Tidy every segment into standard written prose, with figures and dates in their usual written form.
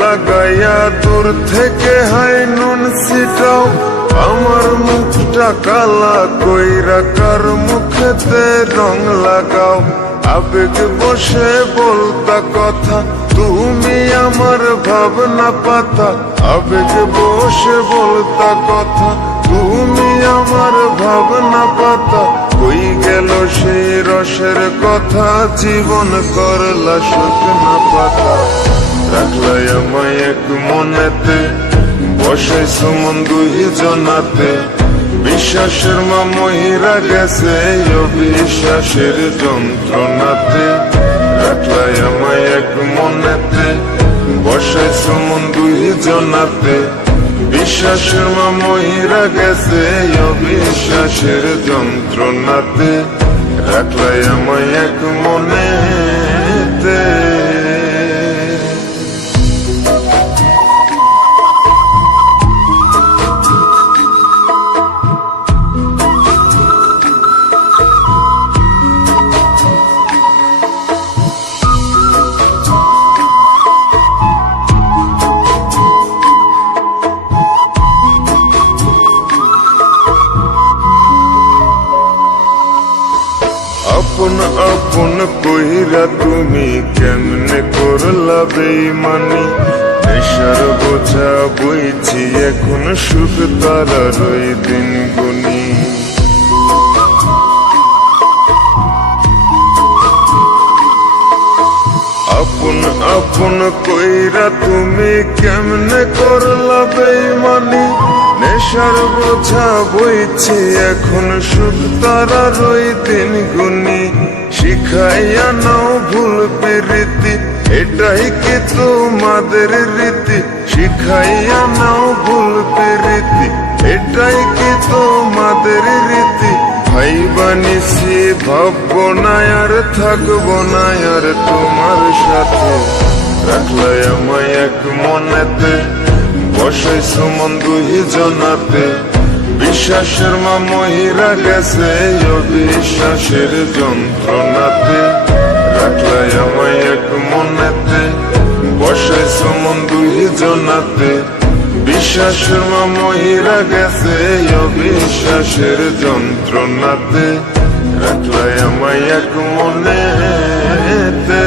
লাগাইয়া দূর থেকে হাই নুন ছিটাও, আমার মুখটা কালা কইরা কার মুখেতে রং লাগাও। আবেগ বসে বলতা কথা, তুমি আমার ভাবনা পাতা। আবেগ বসে বলতা কথা, তুমি আমার ভাবনা পাতা। কই গেল সেই রসের কথা, জীবন করলা শুকনা পাতা। রাখলাই আমায় এক মনেতে, বসাইছো মন দুই জনাতে। বিশ্বাসের মা মহিরা গেছে অবিশ্বাসের যন্ত্রণাতে। রাখলাই আমায় এক মনেতে, বসাইছো মন দুই জনাতে। বিশ্বাসের মা মহিরা গেছে অবিশ্বাসের যন্ত্রণাতে। রাখলাই আমায় এক মনেতে। আপন আপন কইরা তুমি কেমনে করলা বেইমানি। নেশার বোঝা বইছি এখন, সুখ তারার ওই দিন গুনি। আপন আপন কইরা তুমি কেমনে করলা বেইমানি। নেশার বোঝা বইছি এখন, সুখ তারার ওই দিন গুনি। শিখাইয়া নাও ভুল প্রীতি, এটাই কি তোমাদের রীতি। শিখাইয়া নাও ভুল প্রীতি, এটাই কি তোমাদের রীতি। ভাইবা নিছি ভাববো না আর থাকবো না আর তোমার সাথে। রাখলাই আমায় এক মনেতে, বসাইছো মন দুই জনাতে। বিশ্বাসের মা মহিরা গেছে অবিশ্বাসের যন্ত্রণাতে। রাখলাই আমায় এক মনেতে, বসাইছো মন দুই জনাতে। বিশ্বাসের মা মহিরা গেছে অবিশ্বাসের যন্ত্রণাতে। রাখলাই আমায় এক মনেতে।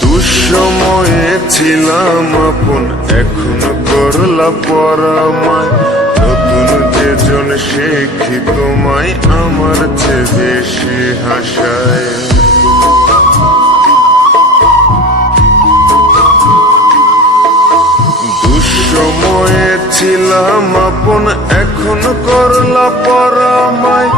দুঃসময়ে ছিলাম আপন, এখন করলা পরামায়। নতুন যেজন শেখি তোমায়, আমার চেয়ে বেশি হাসায়। দুঃসময়ে ছিলাম আপন, এখন করলা পরামায়।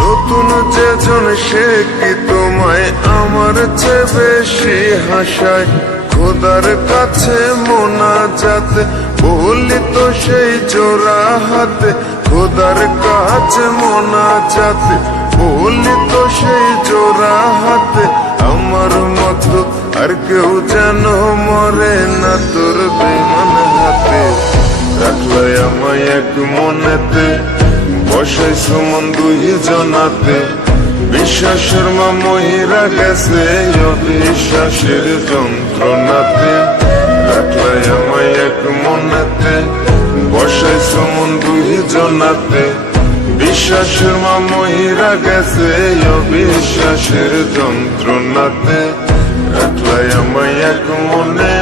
নতুন যেজন শেখি তোমায়, আমার চেয়ে বেশি হাসায়। খোদার কাছে মোনাজাতে বলি তো সেই জোড়া হাতে। খোদার কাছে মোনাজাতে বলি তো সেই জোড়া হাতে। আমার মতো আর কেউ যেন মরে না তোর বেমান হাতে। রাখলাই আমায় এক মনেতে, বসাইছো মন দুই জনাতে। বিশ্বাসের মা মহিরা গেছে অবিশ্বাসের যন্ত্রণাতে। রাখলাই আমায় এক মনেতে, বসাইছো মন দুই জনাতে। বিশ্বাসের মা মহিরা গেছে অবিশ্বাসের যন্ত্রণাতে। রাখলাই আমায় এক মনে।